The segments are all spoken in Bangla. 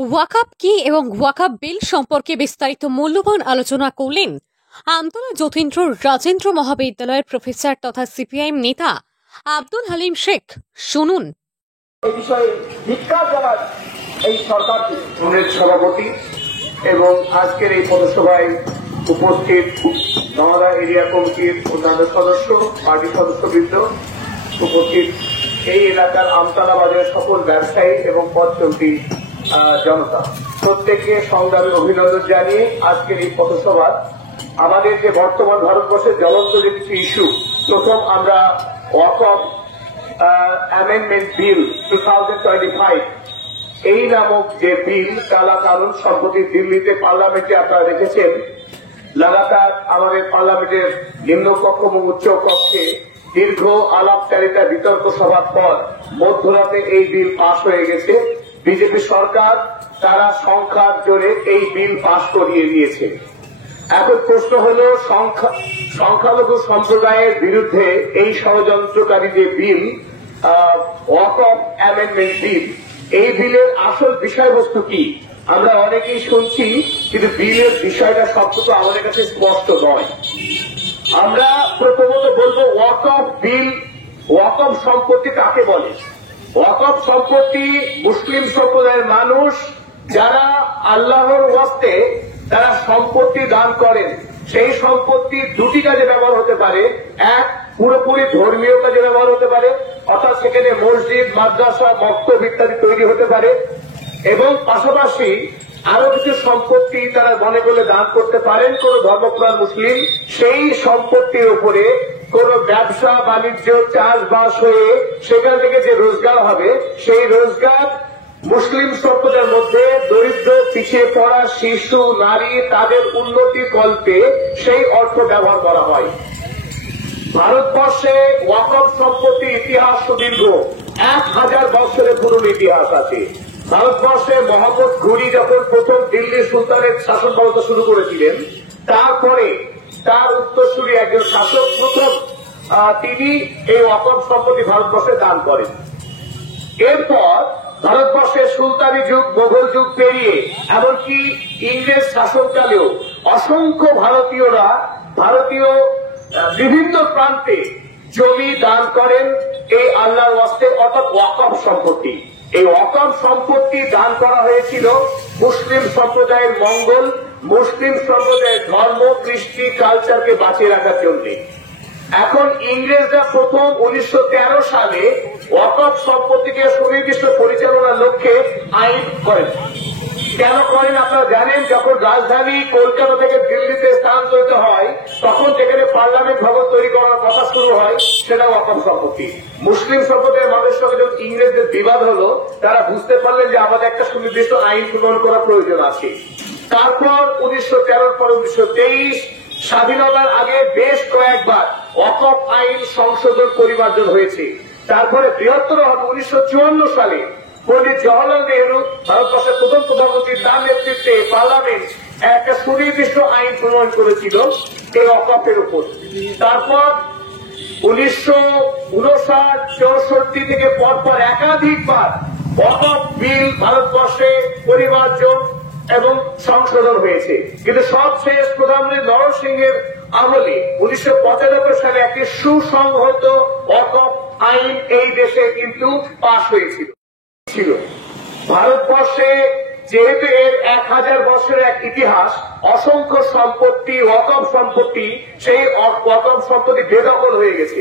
ওয়াকআপ কি এবং ওয়াকআপ বিল সম্পর্কে বিস্তারিত মূল্যবান আলোচনা করলেন আমতলা যতীন্দ্র রাজেন্দ্র মহাবিদ্যালয়ের প্রফেসর তথা সিপিআইএম নেতা আব্দুল হালিম শেখ। শুনুন। এই বিষয়ে ধিক্কার জানান এই সরকারকে। সভাপতি এবং আজকের এই পথসভায় উপস্থিত নওদা এরিয়া কমিটির অন্যান্য সদস্য, পার্টি সদস্যবৃন্দ, উপস্থিত এই এলাকার আমতলা বাজারের সকল ব্যবসায়ী এবং পথচলতি জনতা, প্রত্যেককে সংগ্রামী অভিনন্দন জানিয়ে আজকের এই পথসভা আমাদের যে বর্তমান ভারতবর্ষের জ্বলন্ত যে কিছু ইস্যু, প্রথম আমরা ওয়াকফ অ্যামেন্ডমেন্ট বিল 2025 এই নামক যে বিল, কালা কানুন, সম্প্রতি দিল্লিতে পার্লামেন্টে আপনারা দেখেছেন, লাগাতার আমাদের পার্লামেন্টের নিম্নকক্ষ এবং উচ্চ কক্ষে দীর্ঘ আলাপচারিতা বিতর্ক সভার পর মধ্যরাতে এই বিল পাশ হয়ে গেছে। বিজেপি সরকার তারা সংখ্যার জোরে এই বিল পাশ করিয়ে দিয়েছে। এখন প্রশ্ন হল, সংখ্যালঘু সম্প্রদায়ের বিরুদ্ধে এই ষড়যন্ত্রকারী যে বিল, ওয়াকফ অ্যামেন্ডমেন্ট বিল, এই বিলের আসল বিষয়বস্তু কি? আমরা অনেকেই শুনছি, কিন্তু বিলের বিষয়টা সবটুকু আমাদের কাছে স্পষ্ট নয়। আমরা প্রথমত বলবো, ওয়াকফ বিল, ওয়াকফ সম্পত্তি কাকে বলে? ওয়াকফ সম্পত্তি মুসলিম সম্প্রদায়ের মানুষ যারা আল্লাহর ওয়াস্তে তারা সম্পত্তি দান করেন, সেই সম্পত্তি দুটি কাজে ব্যবহার হতে পারে। এক, পুরোপুরি ধর্মীয় কাজে ব্যবহার হতে পারে, অর্থাৎ সেখানে মসজিদ, মাদ্রাসা, মক্তব ইত্যাদি তৈরি হতে পারে, এবং পাশাপাশি আরো কিছু সম্পত্তি তারা মনে করলে দান করতে পারেন কোন ধর্মপ্রাণ মুসলিম। সেই সম্পত্তির উপরে কোন ব্যবসা বাণিজ্য, চাষবাস হয়ে সেখান থেকে যে রোজগার হবে, সেই রোজগার মুসলিম সম্প্রদায়ের মধ্যে দরিদ্র, পিছিয়ে পড়া শিশু, নারী, তাদের উন্নতি কল্পে সেই অর্থ ব্যবহার করা হয়। ভারতবর্ষে ওয়াকফ সম্পত্তির ইতিহাস সুদীর্ঘ, 1000 বছরের পুরনো ইতিহাস আছে। ভারতবর্ষে মোহাম্মদ ঘুরি যখন প্রথম দিল্লি সুলতানের শাসন ব্যবস্থা শুরু করেছিলেন, তারপরে তার উত্তরসূরি একজন শাসক প্রথম তিনি এই ওয়াকফ সম্পত্তি ভারতবর্ষে দান করেন। এরপর ভারতবর্ষের সুলতানি যুগ, মোগল যুগ পেরিয়ে এমনকি ইংরেজ শাসনকালেও অসংখ্য ভারতীয় বিভিন্ন প্রান্তে জমি দান করেন এই আল্লাহর ওয়াস্তে, অর্থাৎ ওয়াকফ সম্পত্তি। এই ওয়াকফ সম্পত্তি দান করা হয়েছিল মুসলিম সম্প্রদায়ের মঙ্গল, মুসলিম সম্প্রদায়ের ধর্ম, কৃষ্টি, কালচারকে বাঁচিয়ে রাখার জন্য। এখন ইংরেজরা প্রথম 1913 সালে ওয়াকফ সম্পত্তিকে সুনির্দিষ্ট পরিচালনার লক্ষ্যে আইন করেন। কেন করেন আপনারা জানেন? যখন রাজধানী কলকাতা থেকে দিল্লিতে স্থানান্তরিত হয়, তখন যেখানে পার্লামেন্ট ভবন তৈরি করার কথা শুরু হয়, সেটা ওয়াকফ সম্পত্তি। মুসলিম সম্প্রদায়ের মানুষের সঙ্গে যখন ইংরেজদের বিবাদ হলো, তারা বুঝতে পারলেন যে আমাদের একটা সুনির্দিষ্ট আইন প্রণয়ন করা প্রয়োজন আছে। তারপর 1913 পরে 1923 স্বাধীনতার আগে বেশ কয়েকবার ওয়াকফ আইন সংশোধন পরিমার্জন হয়েছে। তারপরে বৃহত্তর 1954 সালে পণ্ডিত জওহরলাল নেহরু, ভারতবর্ষের প্রথম প্রধানমন্ত্রী, তার নেতৃত্বে পার্লামেন্ট একটা সুনির্দিষ্ট আইন প্রণয়ন করেছিল এই ওয়াকফের উপর। তারপর 1959, 64 থেকে পরপর একাধিকবার ওয়াকফ বিল ভারতবর্ষে পরিমার্জন এবং সংশোধন হয়েছে, কিন্তু সবশেষ প্রধানমন্ত্রী নরসিংহের আমলে 1995 সালে একটি সুসংহত ওয়াকফ আইন এই দেশে কিন্তু পাশ হয়েছিল। ভারতবর্ষে যেহেতু এর 1000 বছরের এক ইতিহাস, অসংখ্য সম্পত্তি, ওয়াকফ সম্পত্তি, সেই ওয়াকফ সম্পত্তি বেদখল হয়ে গেছে।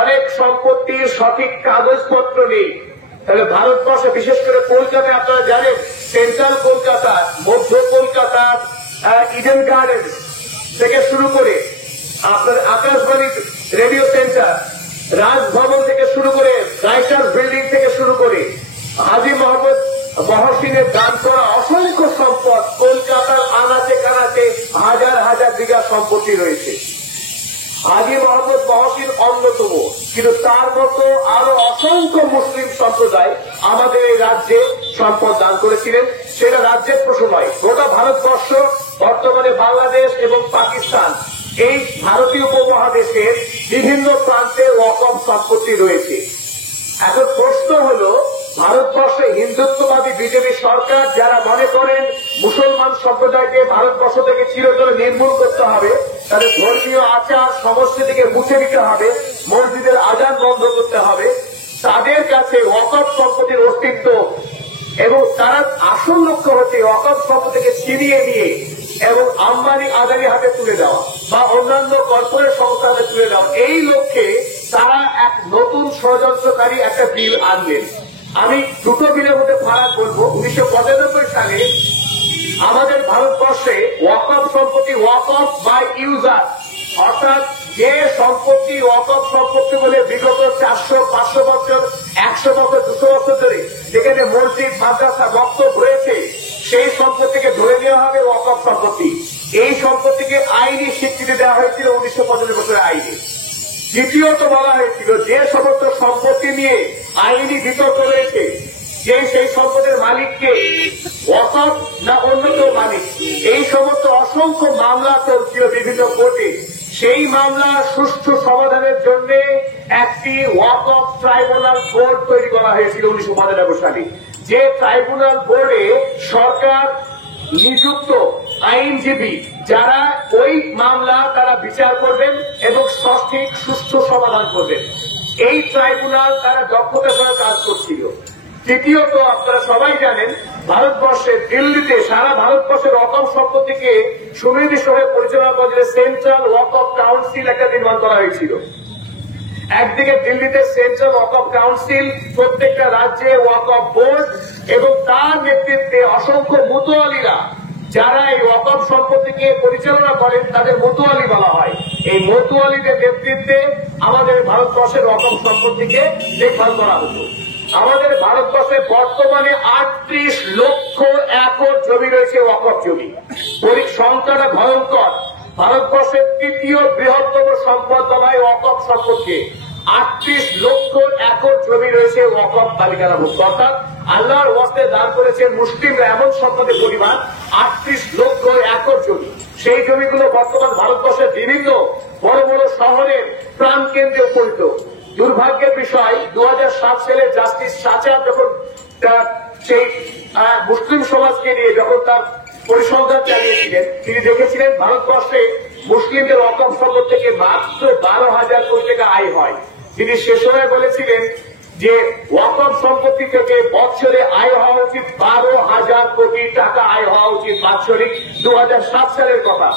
অনেক সম্পত্তির সঠিক কাগজপত্র নেই। তাহলে ভারতবর্ষে, বিশেষ করে কলকাতায় আপনারা জানেন, সেন্ট্রাল কলকাতা, মধ্য কলকাতা, ইডেন গার্ডেন থেকে শুরু করে আপনার আকাশবাণী রেডিও সেন্টার, রাজভবন থেকে শুরু করে, রাইটার্স বিল্ডিং থেকে শুরু করে হাজী মোহাম্মদ মহসিনের দান করা অসংখ্য সম্পদ, কলকাতার আনাচে কানাচে হাজার হাজার বিঘা সম্পত্তি রয়েছে। হাজী মোহাম্মদ মহসিন অন্যতম, কিন্তু তার মতো আরো অসংখ্য মুসলিম সম্প্রদায় আমাদের এই রাজ্যে সম্পদ দান করেছিলেন। সেটা রাজ্যের প্রশ্ন নয়, গোটা ভারতবর্ষ, বর্তমানে বাংলাদেশ এবং পাকিস্তান, এই ভারতীয় উপমহাদেশের বিভিন্ন প্রান্তে ওয়াকফ সম্পত্তি রয়েছে। এখন প্রশ্ন হল, ভারতবর্ষে হিন্দুত্ববাদী বিজেপি সরকার যারা মনে করেন মুসলমান সম্প্রদায়কে ভারতবর্ষ থেকে চিরতরে নির্মূল করতে হবে, তাদের ধর্মীয় আচার সংস্কৃতিকে মুছে দিতে হবে, মসজিদের আজান বন্ধ করতে হবে, তাদের কাছে ওয়াকফ সম্পত্তির অস্তিত্ব এবং তারা আসল লক্ষ্য হচ্ছে ওয়াকফ সম্পত্তিকে ছিনিয়ে নিয়ে এবং আম্বানি আদানি হাতে তুলে দেওয়া বা অন্যান্য কর্পোরেট সংস্থা হাতে তুলে দেওয়া। এই লক্ষ্যে তারা এক নতুন ষড়যন্ত্রকারী একটা বিল আনলেন। আমি দুটো বিলের মধ্যে ফারাক বলবো। 1995 সালে আমাদের ভারতবর্ষে ওয়াকফ সম্পত্তি ওয়াকফ বাই ইউজার, অর্থাৎ যে সম্পত্তি ওয়াকফ সম্পত্তি বলে বিগত 400, 500 বছর, 100 বছর, 200 বছর ধরে যেখানে মসজিদ, মাদ্রাসা, বক্তব্য রয়েছে, সেই সম্পত্তিকে ধরে নেওয়া হবে ওয়াকফ সম্পত্তি। এই সম্পত্তিকে আইনি স্বীকৃতি দেওয়া হয়েছিল 1995 বছরের আইনে। দ্বিতীয়ত বলা হয়েছিল যে সমস্ত সম্পত্তি নিয়ে আইনি বিতর্ক রয়েছে, যে সেই সম্পদের মালিককে ওয়াকফ না অন্য কেউ মালিক, এই সমস্ত অসংখ্য মামলা চলছিল বিভিন্ন কোর্টে। সেই মামলা সুষ্ঠু সমাধানের জন্য একটি ওয়াকফ ট্রাইব্যুনাল বোর্ড তৈরি করা হয়েছিল 1995 সালে। যে ট্রাইব্যুনাল বোর্ডে সরকার নিযুক্ত আইনজীবী যারা ওই মামলা তারা বিচার করবেন এবং সঠিক সুষ্ঠু সমাধান করবেন। এই ট্রাইব্যুনাল তারা দক্ষতার সঙ্গে কাজ করছিল। তৃতীয়ত, আপনারা সবাই জানেন ভারতবর্ষের দিল্লিতে সারা ভারতবর্ষের ওয়াকফ সম্পত্তিকে সুনির্দিষ্টভাবে পরিচালনা করার জন্য সেন্ট্রাল ওয়াকফ কাউন্সিল একটা নির্মাণ করা হয়েছিল। একদিকে দিল্লিতে সেন্ট্রাল ওয়াকফ কাউন্সিল, প্রত্যেকটা রাজ্যে ওয়াকফ বোর্ড এবং তার নেতৃত্বে অসংখ্য মুতোয়ালিরা যারা এই ওয়াকফ সম্পত্তিকে পরিচালনা করেন তাদের মুতোয়ালি বলা হয়। এই মুতোয়ালিদের নেতৃত্বে আমাদের ভারতবর্ষের ওয়াকফ সম্পত্তিকে দেখভাল করা হতো। আমাদের ভারতবর্ষে বর্তমানে 38 লক্ষ একর জমি রয়েছে ওয়াকফ জমি। সংখ্যাটা ভয়ঙ্কর। ভারতবর্ষের তৃতীয় বৃহত্তম সম্পদ বলা হয় ওয়াকফ সম্পদকে। 38 লক্ষ একর জমি রয়েছে ওয়াকফ তালিকাভুক্ত, অর্থাৎ আল্লাহর ওয়াস্তে দান করেছেন মুসলিমরা এমন সম্পদের পরিমাণ 38 লক্ষ একর জমি। সেই জমিগুলো বর্তমান ভারতবর্ষের বিভিন্ন বড় বড় শহরের প্রাণকেন্দ্রে উপনীত। দুর্ভাগ্যের বিষয় 2007 সালে জাস্টিস সাচার যখন সেই মুসলিম সমাজকে নিয়ে যখন তার পরিসংখ্যান চালিয়েছিলেন, তিনি দেখেছিলেন ভারতবর্ষে মুসলিমদের ওয়াকফ সম্পদ থেকে মাত্র 12,000 কোটি টাকা আয় হয়। তিনি সে সময় বলেছিলেন যে ওয়াকফ সম্পত্তি থেকে বছরে আয় হওয়া উচিত 12,000 কোটি টাকা আয় হওয়া উচিত বাৎসরিক। 2007 সালের কথা।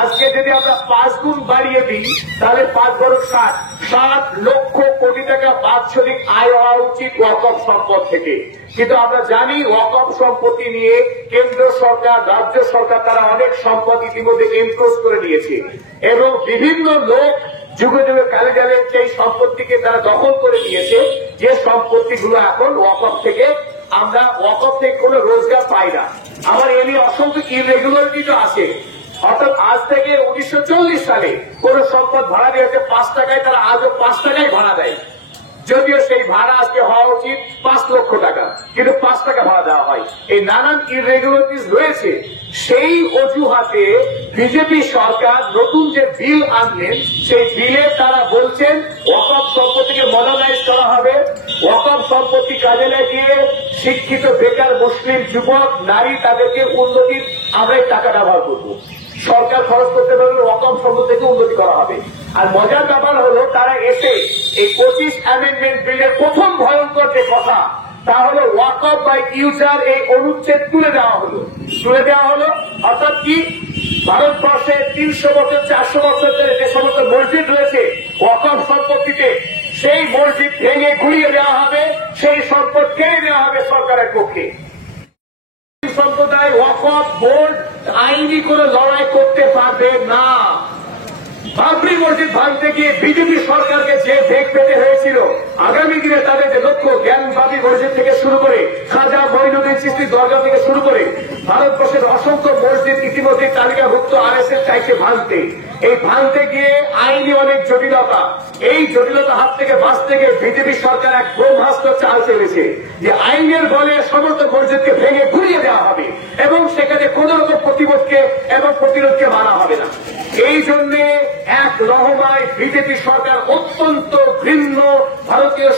আজকে যদি আমরা 5 গুণ বাড়িয়ে দিই তাহলে 5 × 60, 60 লক্ষ কোটি টাকা বাৎসরিক আয় হওয়া উচিত ওয়াকফ সম্পদ থেকে। কিন্তু আমরা জানি ওয়াকফ সম্পত্তি নিয়ে কেন্দ্র সরকার, রাজ্য সরকার তারা অনেক সম্পদ ইতিমধ্যে এনক্রোচ করে নিয়েছে এবং বিভিন্ন লোক যুগে যুগে কালে জালে সেই সম্পত্তিকে তারা দখল করে নিয়েছে। যে সম্পত্তিগুলো এখন ওয়াকফ থেকে আমরা ওয়াকফ থেকে কোনো রোজগার পাই না। আমার এ নিয়ে অসংখ্য ইরেগুলারিটি তো আছে। অর্থাৎ আজ থেকে 1940 সালে কোন সম্পদ ভাড়া দিয়ে হচ্ছে 5 টাকায়, তারা আজও 5 টাকায় ভাড়া দেয়, যদিও সেই ভাড়া আজকে হওয়া উচিত 5 লক্ষ টাকা, কিন্তু 5 টাকা ভাড়া দেওয়া হয়। এই নানান ইরেগুলারিটিস রয়েছে। সেই অজুহাতে বিজেপি সরকার নতুন যে বিল আনলেন, সেই বিলে তারা বলছেন ওয়াকফ সম্পত্তিকে মডার্নাইজ করা হবে, ওয়াকফ সম্পত্তি কাজে লাগিয়ে শিক্ষিত বেকার মুসলিম যুবক নারী তাদেরকে উন্নতির আমরা এই টাকা ব্যবহার করব। সরকার খরচ করতে পারলে ওয়াকফ সম্পত্তি থেকে উন্নতি করা হবে। আর মজার ব্যাপার হলো তারা এসে এই 25 অ্যামেন্ডমেন্ট বিলের প্রথম ভয়ঙ্কর যে কথা তা হলো ওয়াকফ বাই ইউজার, এই অনুচ্ছেদ তুলে দেওয়া হলো। অর্থাৎ কি, ভারতবর্ষে 300 বছর 400 বছর ধরে যে সমস্ত মসজিদ রয়েছে ওয়াকফ সম্পত্তিতে, সেই মসজিদ ভেঙে ঘুরিয়ে দেওয়া হবে, সেই সম্পদ কেড়ে নেওয়া হবে সরকারের পক্ষে। সম্প্রদায় ওয়াকফ বোর্ড আইনি কোন লড়াই করতে পারবে না। বাবরি মসজিদ ভাঙতে গিয়ে বিজেপি সরকারকে যে বেগ পেতে হয়েছিল, আগামী দিনে তাদের যে লক্ষ্য, জ্ঞানবাদী মসজিদ থেকে শুরু করে খাজা মঈনুদ্দিন চিশতির দরগা থেকে শুরু করে ভারতবর্ষের অসংখ্য মসজিদ ইতিমধ্যে তালিকাভুক্ত RSS চাইছে ভাঙতে। এই ভাঙতে গিয়ে আইনি অনেক জটিলতা, এই জটিলতা হাত থেকে বাঁচতে গিয়ে বিজেপি সরকার এক ব্রহ্মাস্ত্র চাল চলেছে যে আইনের বলে সমস্ত মসজিদকে ভেঙে ঘুরিয়ে দেওয়া হবে এবং সেখানে কোন রকম প্রতিরোধকে মানা হবে না। এই জন্য এক রহমায় বিজেপি সরকার অত্যন্ত ঘৃণ্য ভারতীয়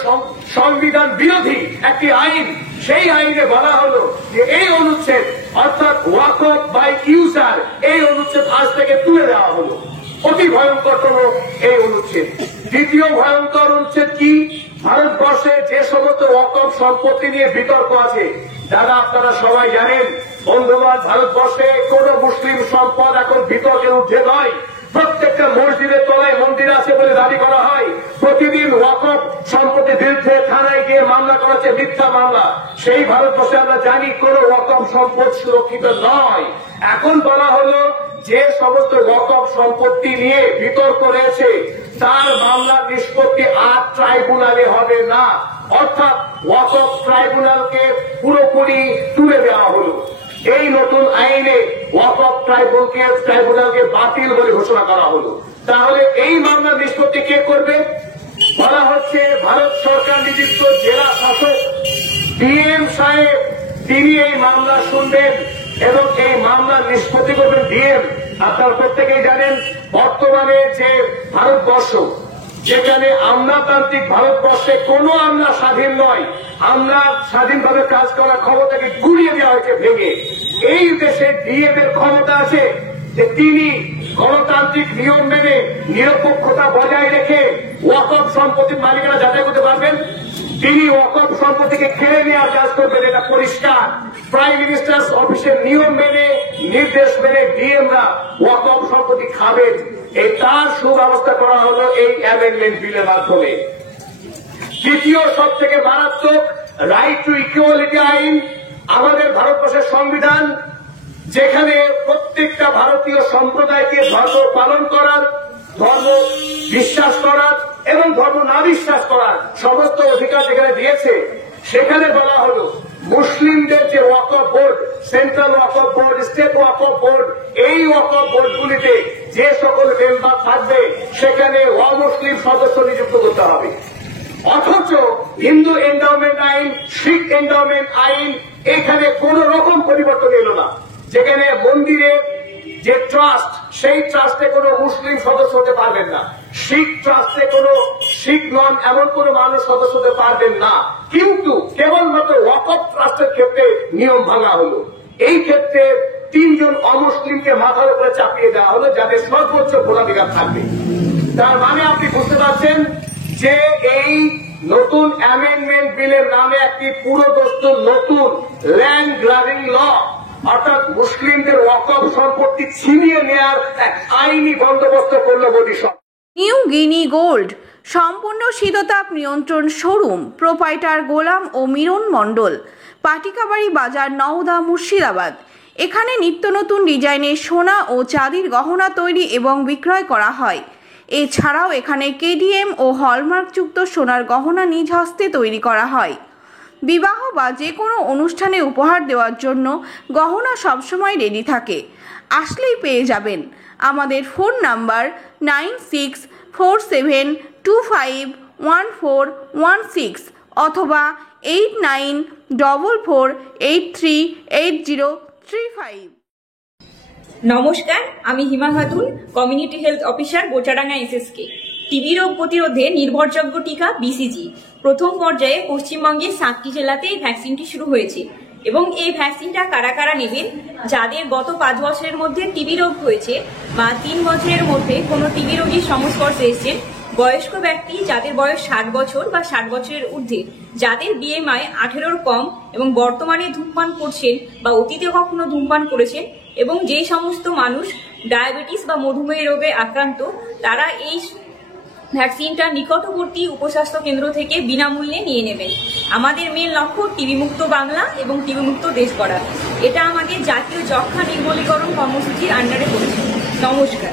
সংবিধান বিরোধী একটি আইন, সেই আইনে বলা হলো যে এই অনুচ্ছেদ অর্থাৎ ওয়াকফ বাই ইউজার, এই অনুচ্ছেদ আজ থেকে তুলে দেওয়া হলো। অতি ভয়ঙ্করতম এই অনুচ্ছেদ। দ্বিতীয় ভয়ঙ্কর অনুচ্ছেদ কি? ভারতবর্ষে যে সমস্ত ওয়াকফ সম্পত্তি নিয়ে বিতর্ক আছে, যারা আপনারা সবাই জানেন বন্ধুবান, ভারতবর্ষে কোন মুসলিম সম্পদ এখন বিতর্কের ঊর্ধ্বে নয়। প্রত্যেকটা মসজিদের তলায় মন্দির আছে বলে দাবি করা হয়। প্রতিদিন ওয়াকফ সম্পত্তির বিরুদ্ধে থানায় গিয়ে মামলা করা হচ্ছে, মিথ্যা মামলা। সেই ভারতবর্ষে আমরা জানি কোন ওয়াকফ সম্পদ সুরক্ষিত নয়। এখন বলা হলো যে সমস্ত ওয়াকফ সম্পত্তি নিয়ে বিতর্ক রয়েছে তার মামলার নিষ্পত্তি আর ট্রাইব্যুনালে হবে না, অর্থাৎ ওয়াকফ ট্রাইব্যুনালকে পুরোপুরি তুলে দেওয়া হলো। এই নতুন আইনে ওয়াকফ ট্রাইব্যুনালকে বাতিল বলে ঘোষণা করা হলো। তাহলে এই মামলার নিষ্পত্তি কে করবে? বলা হচ্ছে ভারত সরকার নিযুক্ত জেলা শাসক ডিএম সাহেব, তিনি এই মামলা শুনবেন এবং এই মামলার নিষ্পত্তি করবেন ডিএম। আপনারা প্রত্যেকেই জানেন বর্তমানে যে ভারতবর্ষ, যেখানে আমলাতান্ত্রিক ভারতবর্ষে কোন আমলা স্বাধীন নয়, আমলা স্বাধীনভাবে কাজ করার ক্ষমতাকে গুড়িয়ে দেওয়া হয়েছে ভেঙে। এই দেশে ডিএম এর ক্ষমতা আছে যে তিনি গণতান্ত্রিক নিয়ম মেনে নিরপেক্ষতা বজায় রেখে ওয়াকফ সম্পত্তির মালিকানা যাচাই করতে পারবেন। তিনি ওয়াকফ সম্পত্তিকে কেড়ে নেওয়ার কাজ করবেন, এটা পরিষ্কার। প্রাইম মিনিস্টার অফিসের নিয়ম মেনে, নির্দেশ মেনে ডিএমরা ওয়াকফ সম্পত্তি খাবেন, এই তার সুব্যবস্থা করা হলো এই অ্যামেন্ডমেন্ট বিলের মাধ্যমে। দ্বিতীয় সব থেকে মারাত্মক রাইট টু ইকুয়ালিটি আইন, আমাদের ভারতবর্ষের সংবিধান, যেখানে প্রত্যেকটা ভারতীয় সম্প্রদায়কে ধর্ম পালন করার, ধর্ম বিশ্বাস করার এবং ধর্ম না বিশ্বাস করার সমস্ত অধিকার যেখানে দিয়েছে, সেখানে বলা হলো মুসলিমদের যে ওয়াকফ বোর্ড, সেন্ট্রাল ওয়াকফ বোর্ড, স্টেট ওয়াকফ বোর্ড, এই ওয়াকফ বোর্ডগুলিতে যে সকল মেম্বার থাকবে সেখানে অমুসলিম সদস্য নিযুক্ত করতে হবে। অথচ হিন্দু এন্ডাওমেন্ট আইন, শিখ এন্ডাওমেন্ট আইন, এখানে কোন রকম পরিবর্তন এলো না। যেখানে মন্দিরে যে ট্রাস্ট, সেই ট্রাস্টে কোনো মুসলিম সদস্য হতে পারবেন না, শিখ ট্রাস্টে কোনো শিখ নন এমন কোন মানুষ সদস্য হতে পারবেন না। কিন্তু কেবলমাত্র ওয়াকফ ট্রাস্টের ক্ষেত্রে নিয়ম ভাঙা হলো। এই ক্ষেত্রে 3 জন অমুসলিমকে মাথার উপরে চাপিয়ে দেওয়া হলো, যাদের সর্বোচ্চ ভোটাধিকার থাকবে। তার মানে আপনি বুঝতে পারছেন যে এই নতুন অ্যামেন্ডমেন্ট বিলের নামে একটি পুরোদস্ত নতুন ল্যান্ড গ্রাবিং ল, অর্থাৎ মুসলিমদের ওয়াকফ সম্পত্তি ছিনিয়ে নেওয়ার এক আইনি বন্দোবস্ত করল মোদী সরকার। নিউ গিনি গোল্ড সম্পূর্ণ শীততাপ নিয়ন্ত্রণ শোরুম, প্রোপাইটার গোলাম ও মিরন মণ্ডল, পাটিকাবাড়ি বাজার, নওদা, মুর্শিদাবাদ। এখানে নিত্য নতুন ডিজাইনের সোনা ও চাঁদির গহনা তৈরি এবং বিক্রয় করা হয়। এছাড়াও এখানে কেডিএম ও হলমার্কযুক্ত সোনার গহনা নিজ হস্তে তৈরি করা হয়। বিবাহ বা যে কোনো অনুষ্ঠানে উপহার দেওয়ার জন্য গহনা সবসময় রেডি থাকে, আসলেই পেয়ে যাবেন। আমাদের ফোন নাম্বার 9647251416 অথবা 8944838035। নমস্কার, আমি Hima Khatun, community health officer, Bochadanga SSK. TB রোগ প্রতিরোধে নির্ভরযোগ্য টিকা বিসিজি প্রথম পর্যায়ে পশ্চিমবঙ্গের 7টি জেলাতে এই ভ্যাকসিনটি শুরু হয়েছে এবং এই ভ্যাকসিনটা কারা কারা নেবেন? যাদের গত 5 বছরের মধ্যে টিবি রোগ হয়েছে বা 3 বছরের মধ্যে কোনো টিবি রোগীর সংস্পর্শে এসেছেন, বয়স্ক ব্যক্তি যাদের বয়স 60 বছর বা 60 বছরের ঊর্ধ্বে, যাদের বিএমআই 18-র কম এবং বর্তমানে ধূমপান করছেন বা অতীতে কখনো ধূমপান করেছেন, এবং যে সমস্ত মানুষ ডায়াবেটিস বা মধুমেহ রোগে আক্রান্ত, তারা এই ভ্যাকসিনটা নিকটবর্তী উপস্বাস্থ্য কেন্দ্র থেকে বিনামূল্যে নিয়ে নেবেন। আমাদের মেন লক্ষ্য টিবি মুক্ত বাংলা এবং টিবি মুক্ত দেশ গড়া। এটা আমাদের জাতীয় যক্ষ্মা নির্মূলীকরণ কর্মসূচির আন্ডারে পড়েছে। নমস্কার।